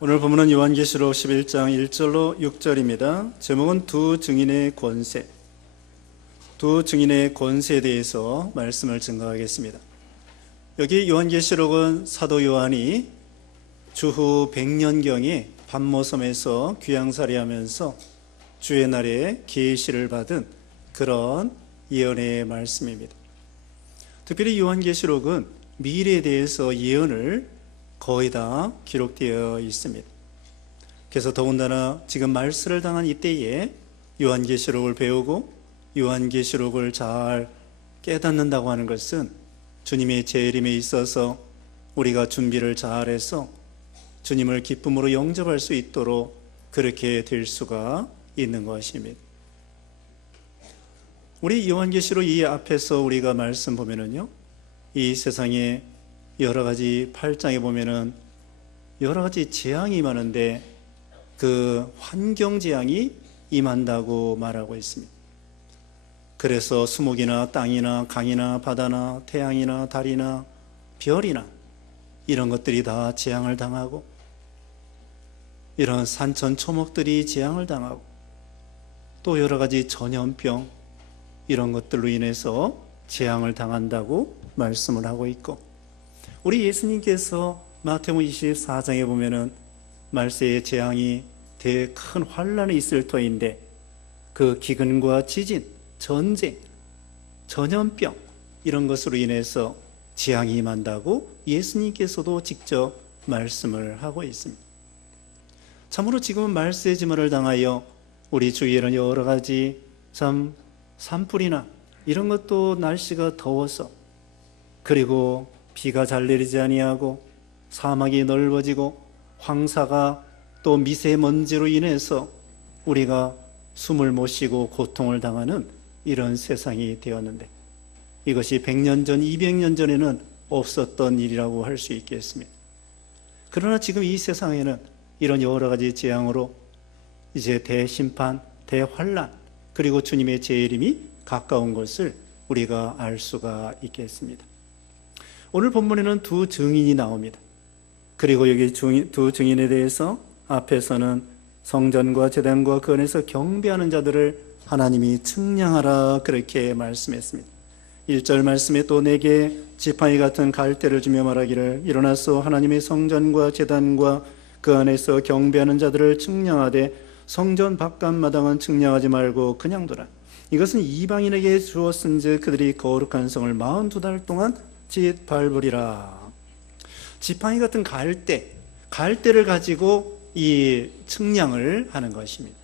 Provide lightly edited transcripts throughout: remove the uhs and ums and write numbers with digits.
오늘 본문은 요한계시록 11장 1절로 6절입니다. 제목은 두 증인의 권세. 두 증인의 권세에 대해서 말씀을 증거하겠습니다. 여기 요한계시록은 사도 요한이 주후 100년경에 밤모섬에서 귀양살이하면서 주의 날에 계시를 받은 그런 예언의 말씀입니다. 특별히 요한계시록은 미래에 대해서 예언을 거의 다 기록되어 있습니다. 그래서 더군다나 지금 말세를 당한 이때에 요한계시록을 배우고 요한계시록을 잘 깨닫는다고 하는 것은 주님의 재림에 있어서 우리가 준비를 잘해서 주님을 기쁨으로 영접할 수 있도록 그렇게 될 수가 있는 것입니다. 우리 요한계시록 이 앞에서 우리가 말씀 보면은요, 이 세상에 여러 가지 8장에 보면은 여러 가지 재앙이 임하는데 그 환경 재앙이 임한다고 말하고 있습니다. 그래서 수목이나 땅이나 강이나 바다나 태양이나 달이나 별이나 이런 것들이 다 재앙을 당하고, 이런 산천 초목들이 재앙을 당하고, 또 여러 가지 전염병 이런 것들로 인해서 재앙을 당한다고 말씀을 하고 있고, 우리 예수님께서 마태복음 24장에 보면은 말세의 재앙이 되게 큰 환란이 있을 터인데 그 기근과 지진, 전쟁, 전염병 이런 것으로 인해서 재앙이 임한다고 예수님께서도 직접 말씀을 하고 있습니다. 참으로 지금은 말세의 지물을 당하여 우리 주위에는 여러 가지 참 산불이나 이런 것도 날씨가 더워서, 그리고 비가 잘 내리지 아니하고 사막이 넓어지고 황사가 또 미세먼지로 인해서 우리가 숨을 못 쉬고 고통을 당하는 이런 세상이 되었는데, 이것이 100년 전, 200년 전에는 없었던 일이라고 할 수 있겠습니다. 그러나 지금 이 세상에는 이런 여러 가지 재앙으로 이제 대심판, 대환란, 그리고 주님의 재림이 가까운 것을 우리가 알 수가 있겠습니다. 오늘 본문에는 두 증인이 나옵니다. 그리고 여기 두 증인에 대해서 앞에서는 성전과 제단과 그 안에서 경배하는 자들을 하나님이 측량하라 그렇게 말씀했습니다. 1절 말씀에 또 내게 지팡이 같은 갈대를 주며 말하기를 일어나서 하나님의 성전과 제단과 그 안에서 경배하는 자들을 측량하되 성전 바깥마당은 측량하지 말고 그냥 두라. 이것은 이방인에게 주었은즉 그들이 거룩한 성을 42달 동안 짓밟으리라. 지팡이 같은 갈대를 가지고 이 측량을 하는 것입니다.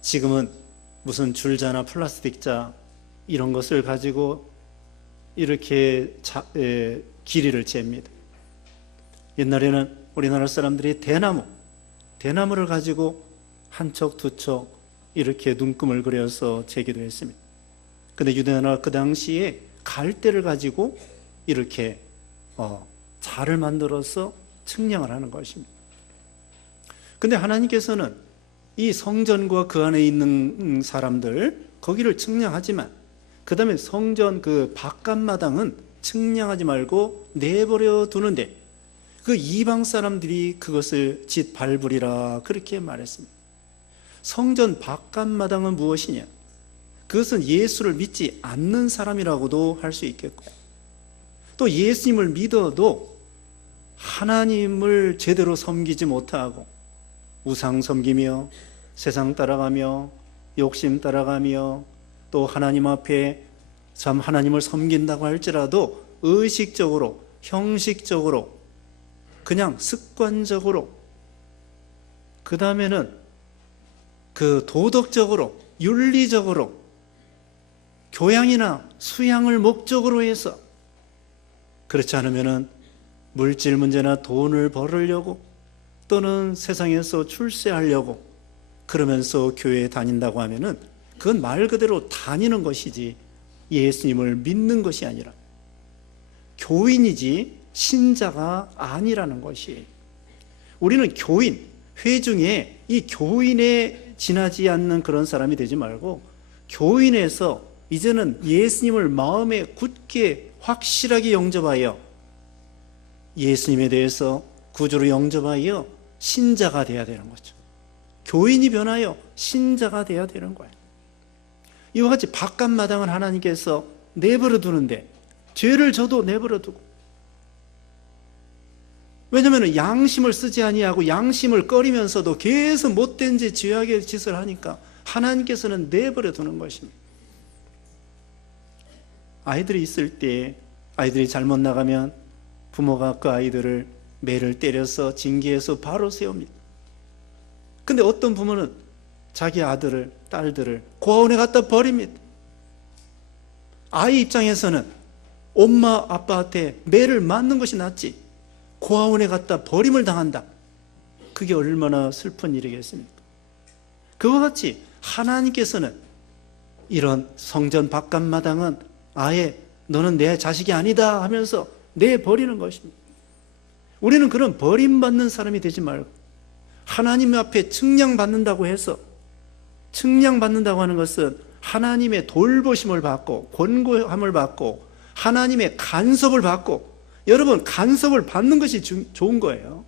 지금은 무슨 줄자나 플라스틱자 이런 것을 가지고 이렇게 길이를 잽니다. 옛날에는 우리나라 사람들이 대나무를 가지고 한 척, 두 척 이렇게 눈금을 그려서 재기도 했습니다. 근데 유대나라 그 당시에 갈대를 가지고 이렇게 자를 만들어서 측량을 하는 것입니다. 근데 하나님께서는 이 성전과 그 안에 있는 사람들 거기를 측량하지만 그 다음에 성전 그 바깥마당은 측량하지 말고 내버려 두는데 그 이방 사람들이 그것을 짓밟으리라 그렇게 말했습니다. 성전 바깥마당은 무엇이냐? 그것은 예수를 믿지 않는 사람이라고도 할 수 있겠고, 또 예수님을 믿어도 하나님을 제대로 섬기지 못하고 우상 섬기며 세상 따라가며 욕심 따라가며 또 하나님 앞에 참 하나님을 섬긴다고 할지라도 의식적으로, 형식적으로, 그냥 습관적으로, 그 다음에는 그 도덕적으로, 윤리적으로, 교양이나 수양을 목적으로 해서, 그렇지 않으면은 물질 문제나 돈을 벌으려고 또는 세상에서 출세하려고 그러면서 교회에 다닌다고 하면은 그건 말 그대로 다니는 것이지 예수님을 믿는 것이 아니라 교인이지 신자가 아니라는 것이. 우리는 교인, 회중에 이 교인에 지나지 않는 그런 사람이 되지 말고 교인에서 이제는 예수님을 마음에 굳게 확실하게 영접하여 예수님에 대해서 구주로 영접하여 신자가 돼야 되는 거죠. 교인이 변하여 신자가 돼야 되는 거예요. 이와 같이 바깥 마당을 하나님께서 내버려 두는데 죄를 저도 내버려 두고, 왜냐하면 양심을 쓰지 아니하고 양심을 꺼리면서도 계속 못된 짓, 죄악의 짓을 하니까 하나님께서는 내버려 두는 것입니다. 아이들이 있을 때 아이들이 잘못 나가면 부모가 그 아이들을 매를 때려서 징계해서 바로 세웁니다. 근데 어떤 부모는 자기 아들을, 딸들을 고아원에 갖다 버립니다. 아이 입장에서는 엄마 아빠한테 매를 맞는 것이 낫지 고아원에 갖다 버림을 당한다. 그게 얼마나 슬픈 일이겠습니까? 그와 같이 하나님께서는 이런 성전 바깥마당은 아예 너는 내 자식이 아니다 하면서 내버리는 것입니다. 우리는 그런 버림받는 사람이 되지 말고 하나님 앞에 측량받는다고 해서, 측량받는다고 하는 것은 하나님의 돌보심을 받고 권고함을 받고 하나님의 간섭을 받고, 여러분 간섭을 받는 것이 좋은 거예요.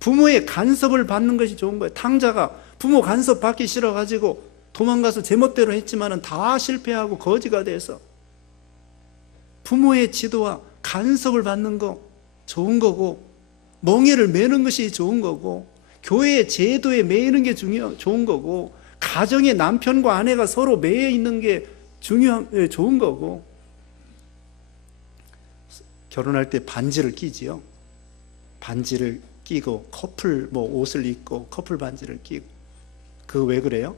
부모의 간섭을 받는 것이 좋은 거예요. 탕자가 부모 간섭 받기 싫어가지고 도망가서 제멋대로 했지만은 다 실패하고 거지가 돼서, 부모의 지도와 간섭을 받는 거 좋은 거고, 멍에를 매는 것이 좋은 거고, 교회의 제도에 매이는 게 좋은 거고, 가정의 남편과 아내가 서로 매여 있는 게 좋은 거고. 결혼할 때 반지를 끼지요. 반지를 끼고 커플 옷을 입고 커플 반지를 끼고. 그거 왜 그래요?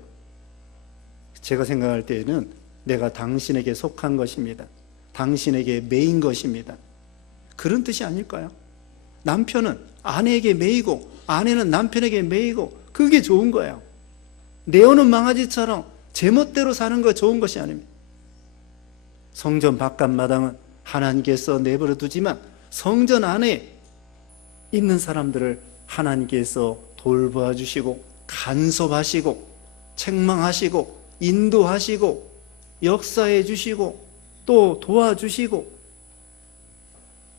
제가 생각할 때에는 내가 당신에게 속한 것입니다. 당신에게 매인 것입니다. 그런 뜻이 아닐까요? 남편은 아내에게 매이고 아내는 남편에게 매이고, 그게 좋은 거예요. 내어놓은 망아지처럼 제멋대로 사는 거 좋은 것이 아닙니다. 성전 바깥 마당은 하나님께서 내버려 두지만 성전 안에 있는 사람들을 하나님께서 돌봐 주시고 간섭하시고 책망하시고 인도하시고 역사해 주시고 또 도와주시고.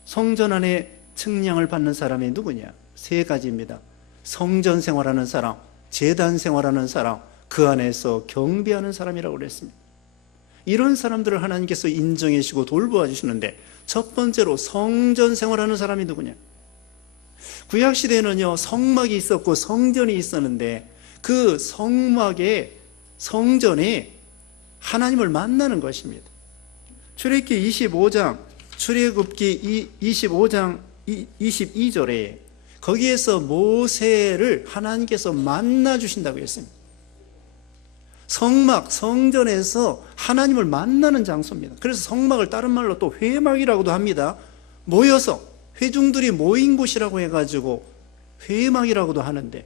성전 안에 측량을 받는 사람이 누구냐? 세 가지입니다. 성전 생활하는 사람, 제단 생활하는 사람, 그 안에서 경배하는 사람이라고 그랬습니다. 이런 사람들을 하나님께서 인정해 주시고 돌보아 주시는데, 첫 번째로 성전 생활하는 사람이 누구냐? 구약시대에는요 성막이 있었고 성전이 있었는데, 그 성전에 하나님을 만나는 것입니다. 출애굽기 25장, 출애굽기 25장 22절에 거기에서 모세를 하나님께서 만나 주신다고 했습니다. 성막, 성전에서 하나님을 만나는 장소입니다. 그래서 성막을 다른 말로 또 회막이라고도 합니다. 모여서 회중들이 모인 곳이라고 해가지고 회막이라고도 하는데,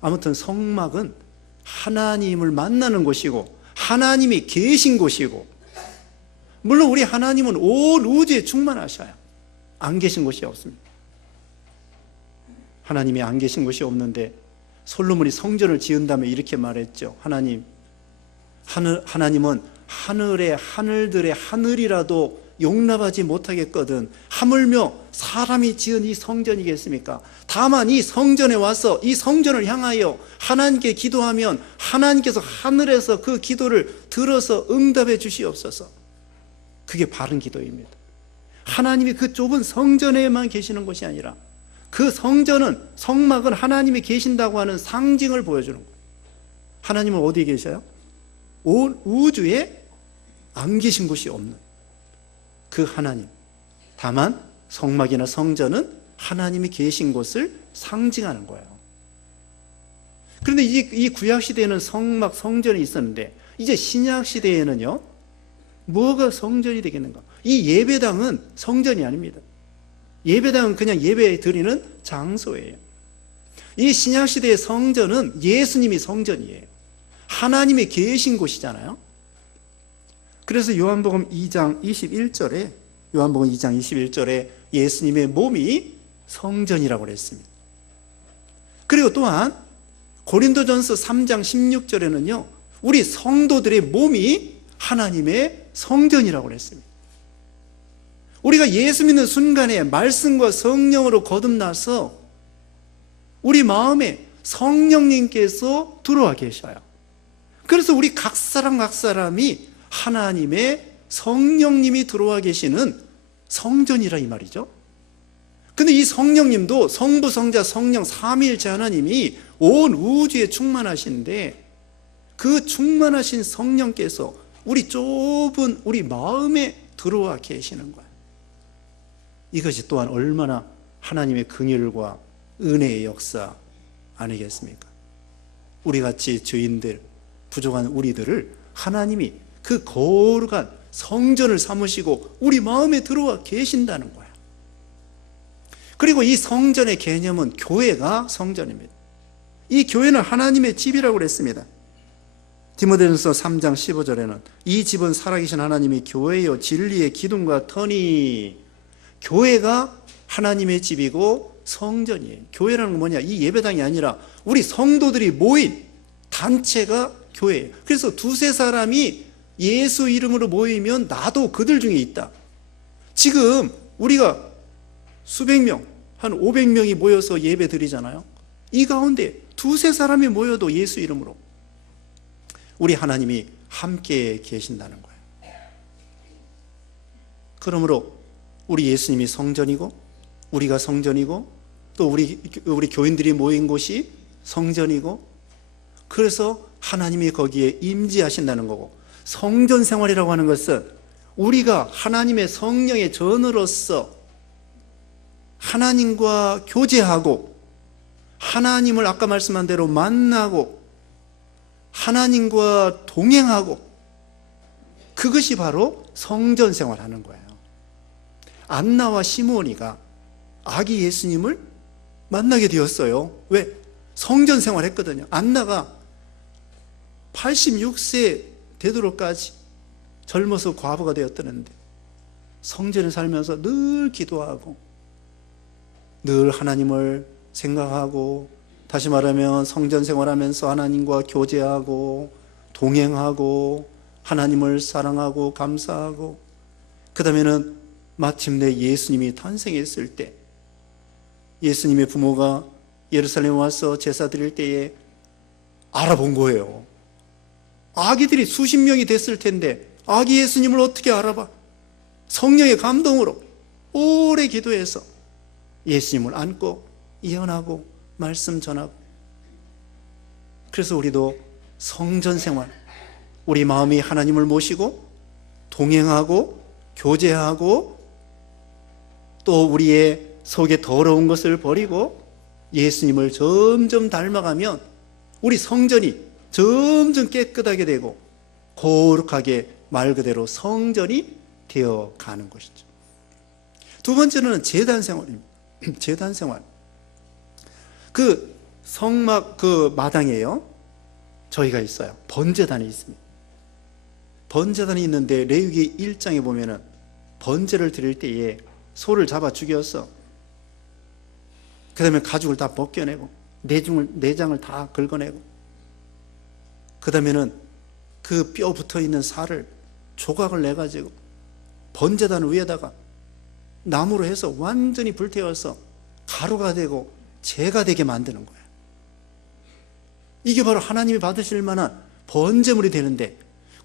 아무튼 성막은 하나님을 만나는 곳이고 하나님이 계신 곳이고, 물론 우리 하나님은 온 우주에 충만하셔요. 안 계신 곳이 없습니다. 하나님이 안 계신 곳이 없는데, 솔로몬이 성전을 지은 다음에 이렇게 말했죠. 하나님은 하늘의 하늘들의 하늘이라도 용납하지 못하겠거든 하물며 사람이 지은 이 성전이겠습니까? 다만 이 성전에 와서 이 성전을 향하여 하나님께 기도하면 하나님께서 하늘에서 그 기도를 들어서 응답해 주시옵소서. 그게 바른 기도입니다. 하나님이 그 좁은 성전에만 계시는 것이 아니라 그 성전은, 성막은 하나님이 계신다고 하는 상징을 보여주는 거예요. 하나님은 어디에 계셔요? 온 우주에 안 계신 곳이 없는 그 하나님. 다만 성막이나 성전은 하나님이 계신 곳을 상징하는 거예요. 그런데 이 구약시대에는 성막, 성전이 있었는데, 이제 신약시대에는요 뭐가 성전이 되겠는가? 이 예배당은 성전이 아닙니다. 예배당은 그냥 예배 드리는 장소예요. 이 신약시대의 성전은 예수님이 성전이에요. 하나님이 계신 곳이잖아요. 그래서 요한복음 2장 21절에 예수님의 몸이 성전이라고 그랬습니다. 그리고 또한 고린도전서 3장 16절에는요 우리 성도들의 몸이 하나님의 성전이라고 그랬습니다. 우리가 예수 믿는 순간에 말씀과 성령으로 거듭나서 우리 마음에 성령님께서 들어와 계셔요. 그래서 우리 각 사람이 하나님의 성령님이 들어와 계시는 성전이라 이 말이죠. 근데 이 성령님도 성부, 성자, 성령 삼위일체 하나님이 온 우주에 충만하신데 그 충만하신 성령께서 우리 좁은 우리 마음에 들어와 계시는 거예요. 이것이 또한 얼마나 하나님의 긍휼과 은혜의 역사 아니겠습니까? 우리같이 죄인들, 부족한 우리들을 하나님이 그 거룩한 성전을 삼으시고 우리 마음에 들어와 계신다는 거예요. 그리고 이 성전의 개념은 교회가 성전입니다. 이 교회는 하나님의 집이라고 그랬습니다. 디모데전서 3장 15절에는 이 집은 살아계신 하나님이 교회요 진리의 기둥과 터니. 교회가 하나님의 집이고 성전이에요. 교회라는 건 뭐냐? 이 예배당이 아니라 우리 성도들이 모인 단체가 교회예요. 그래서 두세 사람이 예수 이름으로 모이면 나도 그들 중에 있다. 지금 우리가 수백 명, 한 500명이 모여서 예배 드리잖아요. 이 가운데 두세 사람이 모여도 예수 이름으로 우리 하나님이 함께 계신다는 거예요. 그러므로 우리 예수님이 성전이고 우리가 성전이고 또 우리 교인들이 모인 곳이 성전이고 그래서 하나님이 거기에 임재하신다는 거고 성전 생활이라고 하는 것은 우리가 하나님의 성령의 전으로서 하나님과 교제하고 하나님을 아까 말씀한 대로 만나고 하나님과 동행하고 그것이 바로 성전 생활하는 거예요. 안나와 시므온이가 아기 예수님을 만나게 되었어요. 왜? 성전 생활했거든요. 안나가 86세 되도록까지 젊어서 과부가 되었다는데 성전에 살면서 늘 기도하고 늘 하나님을 생각하고 다시 말하면 성전 생활하면서 하나님과 교제하고 동행하고 하나님을 사랑하고 감사하고 그 다음에는 마침내 예수님이 탄생했을 때 예수님의 부모가 예루살렘에 와서 제사 드릴 때에 알아본 거예요. 아기들이 수십 명이 됐을 텐데 아기 예수님을 어떻게 알아봐? 성령의 감동으로 오래 기도해서 예수님을 안고 예언하고 말씀 전하고 그래서 우리도 성전 생활 우리 마음이 하나님을 모시고 동행하고 교제하고 또 우리의 속에 더러운 것을 버리고 예수님을 점점 닮아가면 우리 성전이 점점 깨끗하게 되고 거룩하게 말 그대로 성전이 되어 가는 것이죠. 두 번째는 제단 생활입니다. 제단 생활. 그 성막 그 마당에요. 저희가 있어요. 번제단이 있습니다. 번제단이 있는데 레위기 1장에 보면은 번제를 드릴 때에 소를 잡아 죽여서 그 다음에 가죽을 다 벗겨내고 내장을 다 긁어내고 그 다음에는 그 뼈 붙어있는 살을 조각을 내가지고 번제단 위에다가 나무로 해서 완전히 불태워서 가루가 되고 재가 되게 만드는 거예요. 이게 바로 하나님이 받으실 만한 번제물이 되는데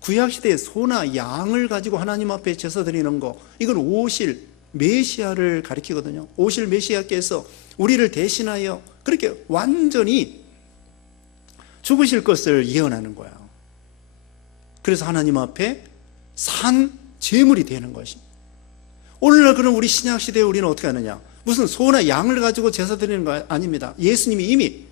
구약시대에 소나 양을 가지고 하나님 앞에 제사 드리는 거 이건 오실 메시아를 가리키거든요. 오실 메시아께서 우리를 대신하여 그렇게 완전히 죽으실 것을 예언하는 거예요. 그래서 하나님 앞에 산 제물이 되는 것입니다. 오늘날 그럼 우리 신약시대에 우리는 어떻게 하느냐? 무슨 소나 양을 가지고 제사 드리는 거 아닙니다. 예수님이 이미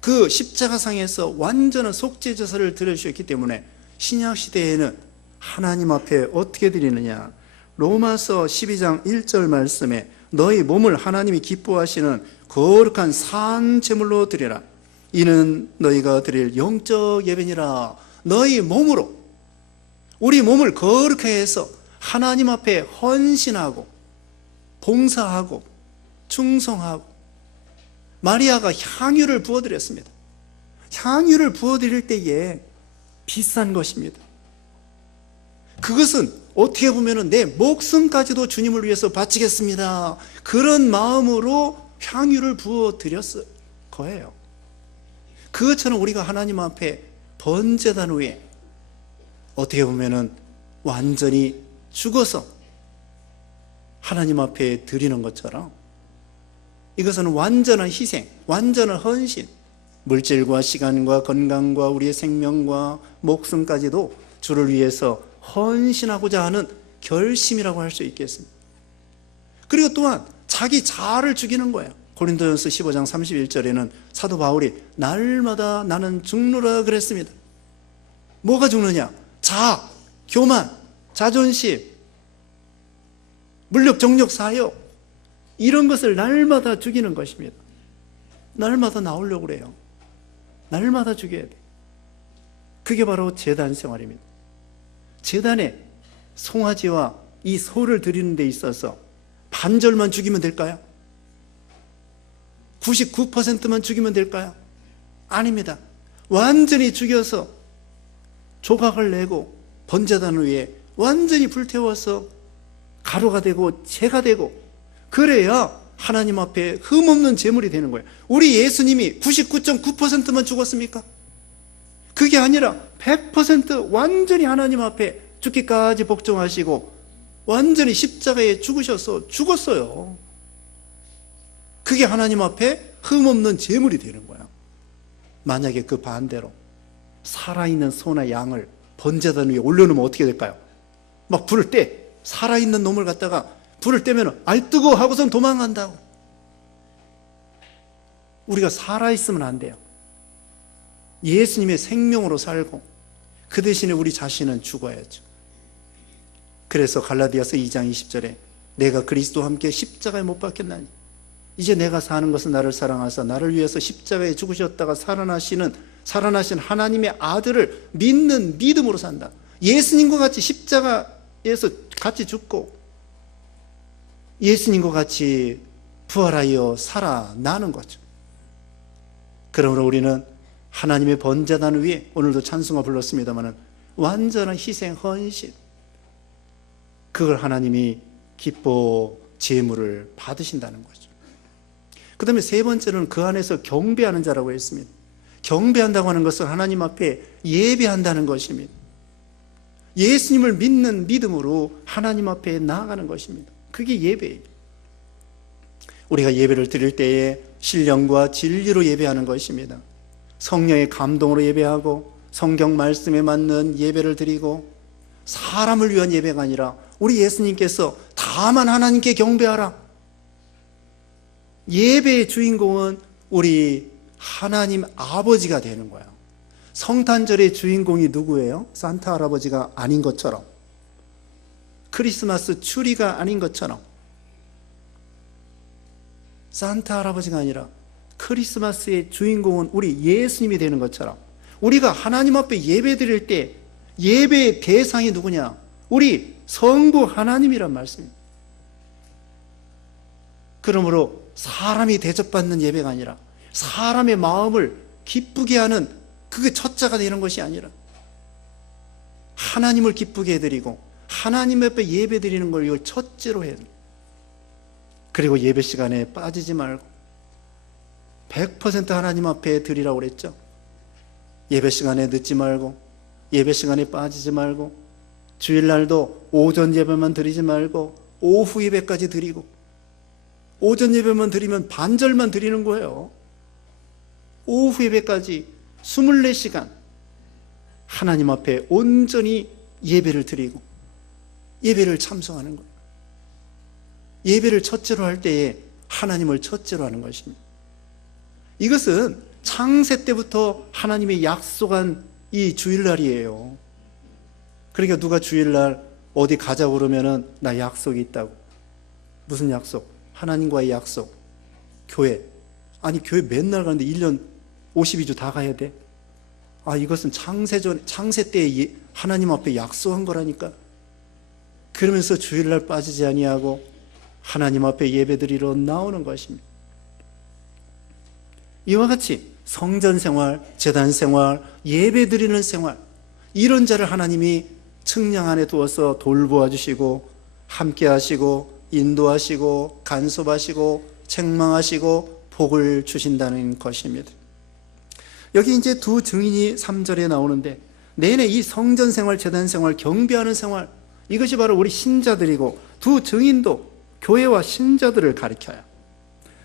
그 십자가상에서 완전한 속죄 제사를 드려주셨기 때문에 신약시대에는 하나님 앞에 어떻게 드리느냐? 로마서 12장 1절 말씀에 너희 몸을 하나님이 기뻐하시는 거룩한 산 제물로 드리라. 이는 너희가 드릴 영적 예배니라. 너희 몸으로 우리 몸을 거룩하게 해서 하나님 앞에 헌신하고 봉사하고 충성하고 마리아가 향유를 부어드렸습니다. 향유를 부어드릴 때에 비싼 것입니다. 그것은 어떻게 보면 내 목숨까지도 주님을 위해서 바치겠습니다. 그런 마음으로 향유를 부어드렸어요. 거예요. 그것처럼 우리가 하나님 앞에 번제단 위에 어떻게 보면은 완전히 죽어서 하나님 앞에 드리는 것처럼 이것은 완전한 희생, 완전한 헌신, 물질과 시간과 건강과 우리의 생명과 목숨까지도 주를 위해서 헌신하고자 하는 결심이라고 할 수 있겠습니다. 그리고 또한 자기 자아를 죽이는 거예요. 고린도전서 15장 31절에는 사도 바울이 날마다 나는 죽노라 그랬습니다. 뭐가 죽느냐? 자아, 교만, 자존심, 물력, 정력, 사욕, 이런 것을 날마다 죽이는 것입니다. 날마다 나오려고 그래요. 날마다 죽여야 돼. 그게 바로 제단 생활입니다. 제단에 송아지와 이 소를 드리는 데 있어서 반절만 죽이면 될까요? 99%만 죽이면 될까요? 아닙니다. 완전히 죽여서 조각을 내고 번제단 위에 완전히 불태워서 가루가 되고 재가 되고, 그래야 하나님 앞에 흠없는 제물이 되는 거예요. 우리 예수님이 99.9%만 죽었습니까? 그게 아니라 100% 완전히 하나님 앞에 죽기까지 복종하시고 완전히 십자가에 죽으셔서 죽었어요. 그게 하나님 앞에 흠없는 제물이 되는 거야. 만약에 그 반대로 살아있는 소나 양을 번제단 위에 올려놓으면 어떻게 될까요? 막 불을 떼. 살아있는 놈을 갖다가 불을 떼면 아이 뜨거워 하고선 도망간다고. 우리가 살아있으면 안 돼요. 예수님의 생명으로 살고 그 대신에 우리 자신은 죽어야죠. 그래서 갈라디아서 2장 20절에 내가 그리스도와 함께 십자가에 못 박혔나니 이제 내가 사는 것은 나를 사랑하사 나를 위해서 십자가에 죽으셨다가 살아나신 하나님의 아들을 믿는 믿음으로 산다. 예수님과 같이 십자가에서 같이 죽고 예수님과 같이 부활하여 살아나는 거죠. 그러므로 우리는 하나님의 번제단 위에, 오늘도 찬송가 불렀습니다마는 완전한 희생, 헌신, 그걸 하나님이 기뻐 제물을 받으신다는 거죠. 그 다음에 세 번째는 그 안에서 경배하는 자라고 했습니다. 경배한다고 하는 것은 하나님 앞에 예배한다는 것입니다. 예수님을 믿는 믿음으로 하나님 앞에 나아가는 것입니다. 그게 예배예요. 우리가 예배를 드릴 때에 신령과 진리로 예배하는 것입니다. 성령의 감동으로 예배하고 성경 말씀에 맞는 예배를 드리고 사람을 위한 예배가 아니라 우리 예수님께서 다만 하나님께 경배하라. 예배의 주인공은 우리 하나님 아버지가 되는 거예요. 성탄절의 주인공이 누구예요? 산타 할아버지가 아닌 것처럼, 크리스마스 추리가 아닌 것처럼, 산타 할아버지가 아니라 크리스마스의 주인공은 우리 예수님이 되는 것처럼, 우리가 하나님 앞에 예배 드릴 때 예배의 대상이 누구냐? 우리 성부 하나님이란 말씀입니다. 그러므로 사람이 대접받는 예배가 아니라 사람의 마음을 기쁘게 하는, 그게 첫자가 되는 것이 아니라 하나님을 기쁘게 해드리고 하나님 앞에 예배 드리는 걸 이걸 첫째로 해야 돼요. 그리고 예배 시간에 빠지지 말고 100% 하나님 앞에 드리라고 그랬죠. 예배 시간에 늦지 말고 예배 시간에 빠지지 말고 주일날도 오전 예배만 드리지 말고 오후 예배까지 드리고, 오전 예배만 드리면 반절만 드리는 거예요. 오후 예배까지 24시간 하나님 앞에 온전히 예배를 드리고 예배를 참석하는 거예요. 예배를 첫째로 할 때에 하나님을 첫째로 하는 것입니다. 이것은 창세 때부터 하나님이 약속한 이 주일날이에요. 그러니까 누가 주일날 어디 가자고 그러면은 나 약속이 있다고. 무슨 약속? 하나님과의 약속. 교회. 아니 교회 맨날 가는데 1년 52주 다 가야 돼? 아, 이것은 창세 때에 하나님 앞에 약속한 거라니까. 그러면서 주일날 빠지지 아니하고 하나님 앞에 예배드리러 나오는 것입니다. 이와 같이 성전 생활, 제단 생활, 예배드리는 생활, 이런 자를 하나님이 측량 안에 두어서 돌보아 주시고 함께 하시고 인도하시고 간섭하시고 책망하시고 복을 주신다는 것입니다. 여기 이제 두 증인이 3절에 나오는데 내내 이 성전 생활, 제단 생활, 경배하는 생활, 이것이 바로 우리 신자들이고 두 증인도 교회와 신자들을 가리켜요.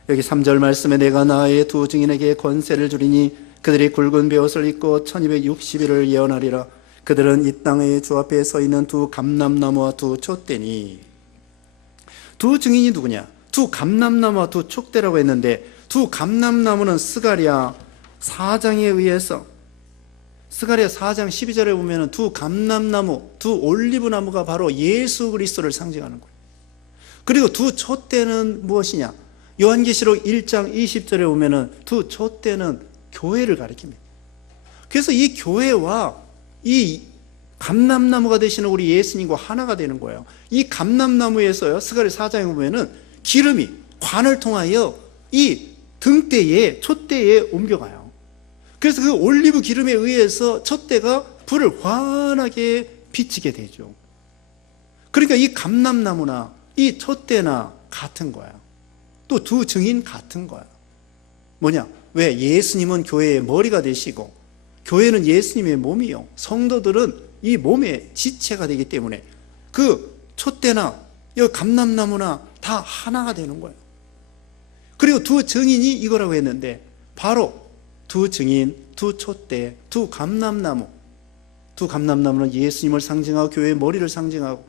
여기 3절 말씀에 내가 나의 두 증인에게 권세를 주리니 그들이 굵은 베옷을 입고 1260일을 예언하리라. 그들은 이 땅의 주 앞에 서 있는 두 감람나무와 두 촛대니. 두 증인이 누구냐? 두 감람나무와 두 촛대라고 했는데 두 감람나무는 스가랴 4장에 의해서 스가랴 4장 12절에 보면 두 감람나무, 두 올리브나무가 바로 예수 그리스도를 상징하는 거예요. 그리고 두 촛대는 무엇이냐? 요한계시록 1장 20절에 보면 두 촛대는 교회를 가리킵니다. 그래서 이 교회와 이 감람나무가 되시는 우리 예수님과 하나가 되는 거예요. 이 감람나무에서요, 스가랴 4장에 보면은 기름이 관을 통하여 이 등대에, 촛대에 옮겨가요. 그래서 그 올리브 기름에 의해서 촛대가 불을 환하게 비치게 되죠. 그러니까 이 감람나무나 이 촛대나 같은 거야. 또 두 증인 같은 거야. 뭐냐? 왜? 예수님은 교회의 머리가 되시고 교회는 예수님의 몸이요, 성도들은 이 몸의 지체가 되기 때문에 그 촛대나 이 감람나무나 다 하나가 되는 거예요. 그리고 두 증인이 이거라고 했는데 바로 두 증인, 두 촛대, 두 감람나무. 두 감람나무는 예수님을 상징하고 교회의 머리를 상징하고,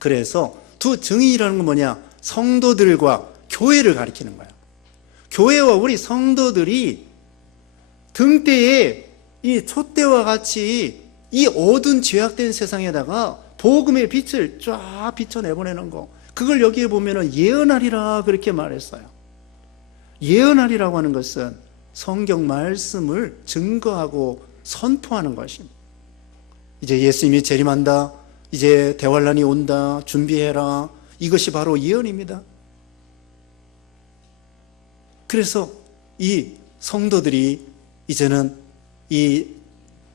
그래서 두 증인이라는 건 뭐냐? 성도들과 교회를 가리키는 거예요. 교회와 우리 성도들이 등대에 이 촛대와 같이 이 어두운 죄악된 세상에다가 복음의 빛을 쫙 비춰내보내는 거, 그걸 여기에 보면은 예언하리라 그렇게 말했어요. 예언하리라고 하는 것은 성경 말씀을 증거하고 선포하는 것입니다. 이제 예수님이 재림한다, 이제 대환란이 온다, 준비해라, 이것이 바로 예언입니다. 그래서 이 성도들이 이제는 이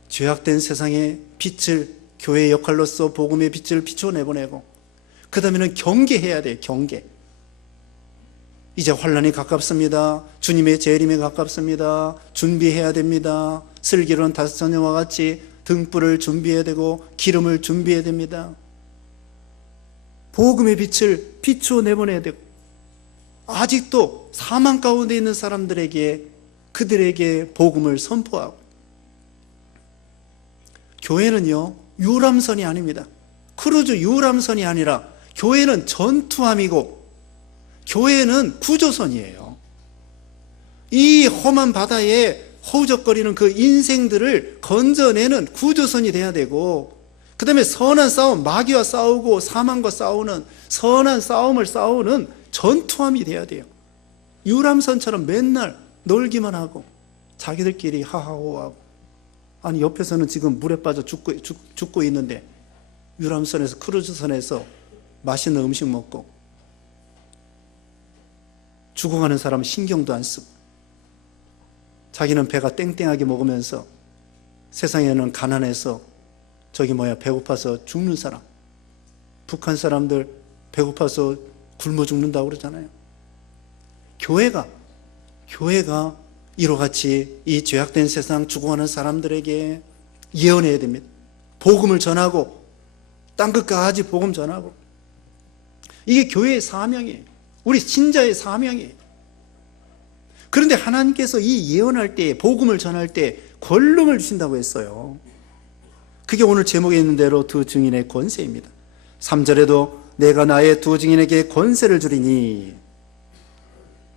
죄악된 세상에 빛을, 교회의 역할로서 복음의 빛을 비춰내보내고, 그 다음에는 경계해야 돼요. 경계. 이제 환란이 가깝습니다. 주님의 재림이 가깝습니다. 준비해야 됩니다. 슬기로운 다섯 처녀와 같이 등불을 준비해야 되고 기름을 준비해야 됩니다. 복음의 빛을 비춰내보내야 되고, 아직도 사망 가운데 있는 사람들에게, 그들에게 복음을 선포하고. 교회는요, 유람선이 아닙니다. 크루즈 유람선이 아니라 교회는 전투함이고 교회는 구조선이에요. 이 험한 바다에 허우적거리는 그 인생들을 건져내는 구조선이 돼야 되고, 그 다음에 선한 싸움, 마귀와 싸우고 사망과 싸우는 선한 싸움을 싸우는 전투함이 돼야 돼요. 유람선처럼 맨날 놀기만 하고 자기들끼리 하하호하고, 아니 옆에서는 지금 물에 빠져 죽고 있는데 유람선에서, 크루즈선에서 맛있는 음식 먹고, 죽어가는 사람은 신경도 안 쓰고, 자기는 배가 땡땡하게 먹으면서 세상에는 가난해서 배고파서 죽는 사람, 북한 사람들 배고파서 굶어 죽는다고 그러잖아요. 교회가 이와 같이 이 죄악된 세상 죽어가는 사람들에게 예언해야 됩니다. 복음을 전하고 땅끝까지 복음 전하고, 이게 교회의 사명이에요. 우리 신자의 사명이에요. 그런데 하나님께서 이 예언할 때, 복음을 전할 때 권능을 주신다고 했어요. 그게 오늘 제목에 있는 대로 두 증인의 권세입니다. 3절에도 내가 나의 두 증인에게 권세를 주리니,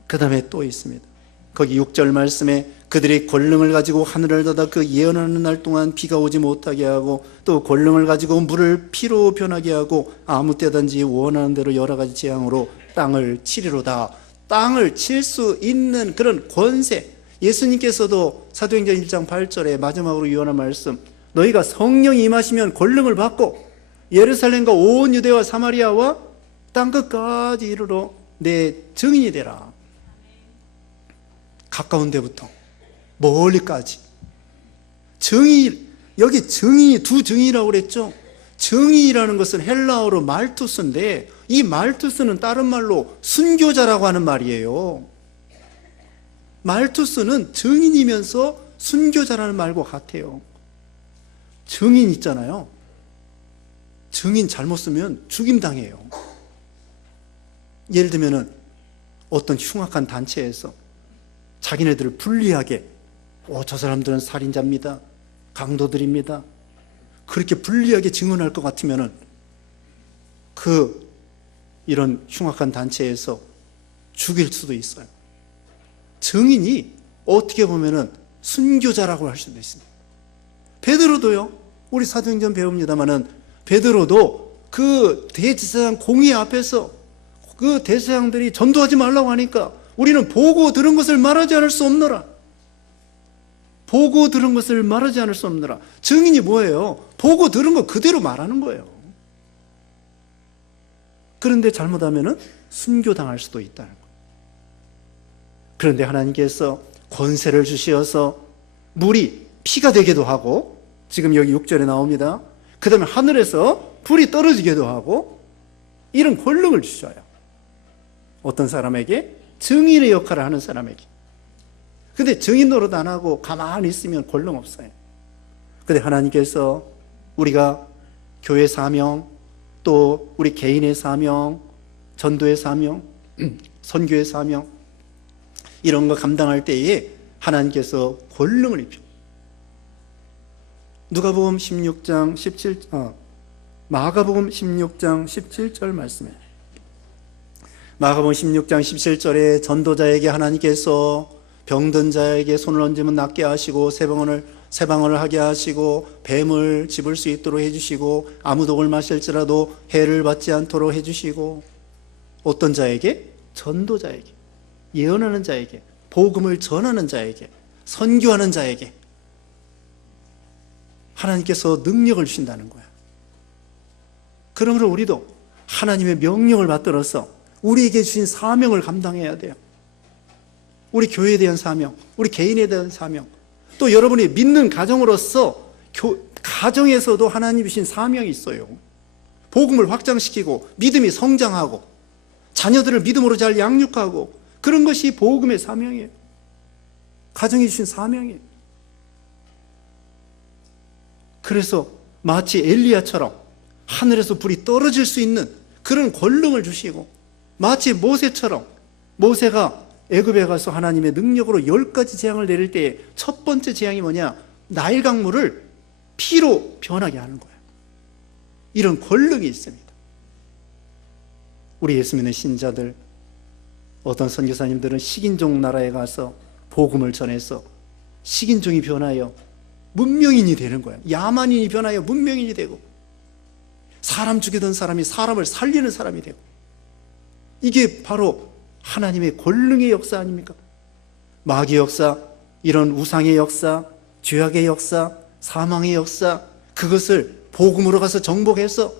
그 다음에 또 있습니다. 거기 6절 말씀에 그들이 권능을 가지고 하늘을 닫아 그 예언하는 날 동안 비가 오지 못하게 하고, 또 권능을 가지고 물을 피로 변하게 하고 아무 때든지 원하는 대로 여러 가지 재앙으로 땅을 치리로다. 땅을 칠 수 있는 그런 권세. 예수님께서도 사도행전 1장 8절에 마지막으로 유언한 말씀, 너희가 성령이 임하시면 권능을 받고 예루살렘과 온 유대와 사마리아와 땅끝까지 이르러 내 증인이 되라. 가까운 데부터 멀리까지 증인. 여기 증인이 두 증인이라고 그랬죠. 증인이라는 것은 헬라어로 말투스인데, 이 말투스는 다른 말로 순교자라고 하는 말이에요. 말투스는 증인이면서 순교자라는 말과 같아요. 증인 있잖아요. 증인 잘못 쓰면 죽임당해요. 예를 들면 어떤 흉악한 단체에서 자기네들을 불리하게 저 사람들은 살인자입니다, 강도들입니다, 그렇게 불리하게 증언할 것 같으면 이런 흉악한 단체에서 죽일 수도 있어요. 증인이 어떻게 보면 순교자라고 할 수도 있습니다. 베드로도요, 우리 사도행전 배웁니다마는 베드로도 그 대제사장 공의 앞에서 그 대제사장들이 전도하지 말라고 하니까 우리는 보고 들은 것을 말하지 않을 수 없노라. 보고 들은 것을 말하지 않을 수 없노라. 증인이 뭐예요? 보고 들은 거 그대로 말하는 거예요. 그런데 잘못하면 순교당할 수도 있다는 거예요. 그런데 하나님께서 권세를 주시어서 물이 피가 되기도 하고, 지금 여기 6절에 나옵니다. 그 다음에 하늘에서 불이 떨어지기도 하고, 이런 권능을 주셔요. 어떤 사람에게? 증인의 역할을 하는 사람에게. 근데 증인 노릇 안 하고 가만히 있으면 권능 없어요. 근데 하나님께서 우리가 교회 사명, 또 우리 개인의 사명, 전도의 사명, 선교의 사명, 이런 거 감당할 때에 하나님께서 권능을 입혀. 누가복음 16장 17, 마가복음 16장 17절 말씀에, 마가복음 16장 17절에 전도자에게 하나님께서 병든 자에게 손을 얹으면 낫게 하시고 세방언을 하게 하시고 뱀을 집을 수 있도록 해주시고 아무 독을 마실지라도 해를 받지 않도록 해주시고, 어떤 자에게? 전도자에게, 예언하는 자에게, 복음을 전하는 자에게, 선교하는 자에게 하나님께서 능력을 주신다는 거야. 그러므로 우리도 하나님의 명령을 받들어서 우리에게 주신 사명을 감당해야 돼요. 우리 교회에 대한 사명, 우리 개인에 대한 사명, 또 여러분이 믿는 가정으로서 가정에서도 하나님 주신 사명이 있어요. 복음을 확장시키고 믿음이 성장하고 자녀들을 믿음으로 잘 양육하고, 그런 것이 복음의 사명이에요. 가정이 주신 사명이에요. 그래서 마치 엘리야처럼 하늘에서 불이 떨어질 수 있는 그런 권능을 주시고, 마치 모세처럼, 모세가 애굽에 가서 하나님의 능력으로 10가지 재앙을 내릴 때에 첫 번째 재앙이 뭐냐? 나일 강물을 피로 변하게 하는 거예요. 이런 권능이 있습니다. 우리 예수 믿는 신자들, 어떤 선교사님들은 식인종 나라에 가서 복음을 전해서 식인종이 변하여 문명인이 되는 거예요. 야만인이 변하여 문명인이 되고, 사람 죽이던 사람이 사람을 살리는 사람이 되고, 이게 바로 하나님의 권능의 역사 아닙니까? 마귀의 역사, 이런 우상의 역사, 죄악의 역사, 사망의 역사, 그것을 복음으로 가서 정복해서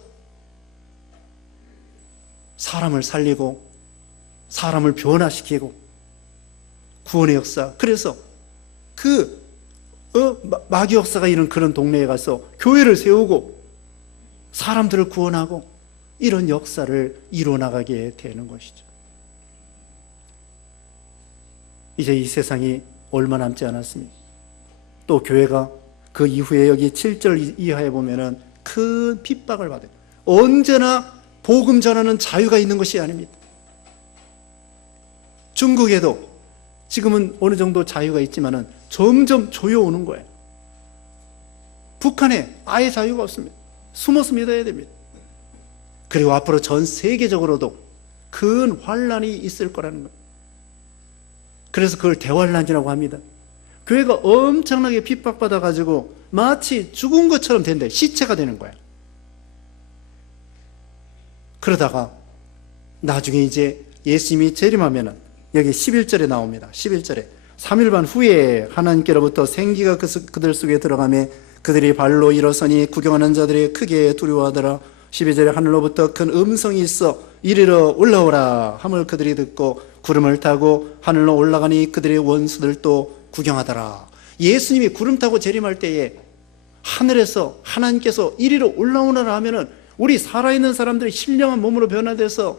사람을 살리고 사람을 변화시키고 구원의 역사. 그래서 마귀 역사가 이런 그런 동네에 가서 교회를 세우고 사람들을 구원하고 이런 역사를 이루어나가게 되는 것이죠. 이제 이 세상이 얼마 남지 않았습니다. 또 교회가 그 이후에 여기 7절 이하에 보면은 큰 핍박을 받아요. 언제나 복음 전하는 자유가 있는 것이 아닙니다. 중국에도 지금은 어느 정도 자유가 있지만은 점점 조여오는 거예요. 북한에 아예 자유가 없습니다. 숨어서 믿어야 됩니다. 그리고 앞으로 전 세계적으로도 큰 환란이 있을 거라는 거예요. 그래서 그걸 대환란이라고 합니다. 교회가 엄청나게 핍박받아가지고 마치 죽은 것처럼 된다. 시체가 되는 거야. 그러다가 나중에 이제 예수님이 재림하면은 여기 11절에 나옵니다. 11절에 3일 반 후에 하나님께로부터 생기가 그들 속에 들어가매 그들이 발로 일어서니 구경하는 자들이 크게 두려워하더라. 12절에 하늘로부터 큰 음성이 있어 이리로 올라오라 함을 그들이 듣고 구름을 타고 하늘로 올라가니 그들의 원수들도 구경하더라. 예수님이 구름 타고 재림할 때에 하늘에서 하나님께서 이리로 올라오너라 하면은 우리 살아있는 사람들이 신령한 몸으로 변화돼서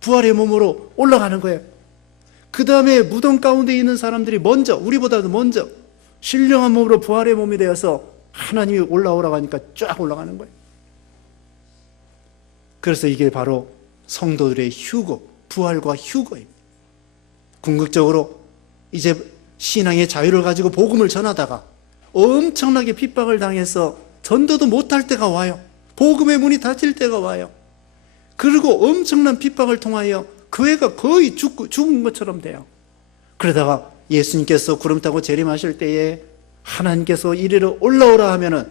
부활의 몸으로 올라가는 거예요. 그 다음에 무덤 가운데 있는 사람들이 먼저, 우리보다도 먼저 신령한 몸으로 부활의 몸이 되어서 하나님이 올라오라고 하니까 쫙 올라가는 거예요. 그래서 이게 바로 성도들의 휴거, 부활과 휴거입니다. 궁극적으로 이제 신앙의 자유를 가지고 복음을 전하다가 엄청나게 핍박을 당해서 전도도 못할 때가 와요. 복음의 문이 닫힐 때가 와요. 그리고 엄청난 핍박을 통하여 교회가 거의 죽은 것처럼 돼요. 그러다가 예수님께서 구름 타고 재림하실 때에 하나님께서 이리로 올라오라 하면은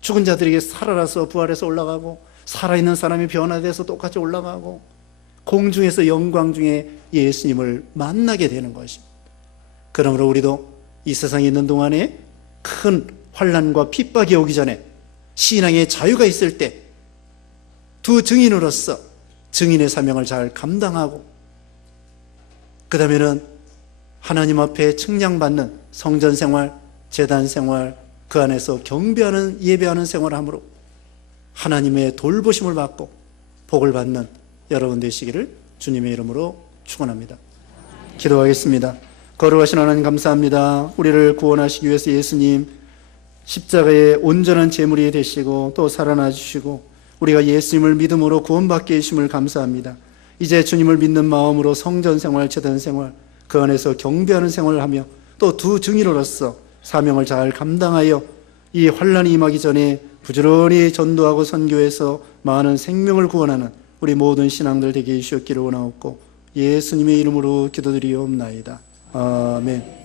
죽은 자들에게 살아나서 부활해서 올라가고, 살아있는 사람이 변화돼서 똑같이 올라가고, 공중에서 영광 중에 예수님을 만나게 되는 것입니다. 그러므로 우리도 이 세상에 있는 동안에 큰 환난과 핍박이 오기 전에 신앙의 자유가 있을 때 두 증인으로서 증인의 사명을 잘 감당하고, 그 다음에는 하나님 앞에 측량받는 성전 생활, 제단 생활, 그 안에서 경배하는, 예배하는 생활을 함으로 하나님의 돌보심을 받고 복을 받는 여러분 되시기를 주님의 이름으로 축원합니다. 기도하겠습니다. 거룩하신 하나님 감사합니다. 우리를 구원하시기 위해서 예수님 십자가의 온전한 제물이 되시고 또 살아나 주시고 우리가 예수님을 믿음으로 구원받게 해주심을 감사합니다. 이제 주님을 믿는 마음으로 성전 생활, 제단 생활, 그 안에서 경배하는 생활을 하며 또 두 증인으로서 사명을 잘 감당하여 이 환난이 임하기 전에 부지런히 전도하고 선교해서 많은 생명을 구원하는 우리 모든 신앙들 되게 해주셨기를 원하옵고 예수님의 이름으로 기도드리옵나이다. 아멘.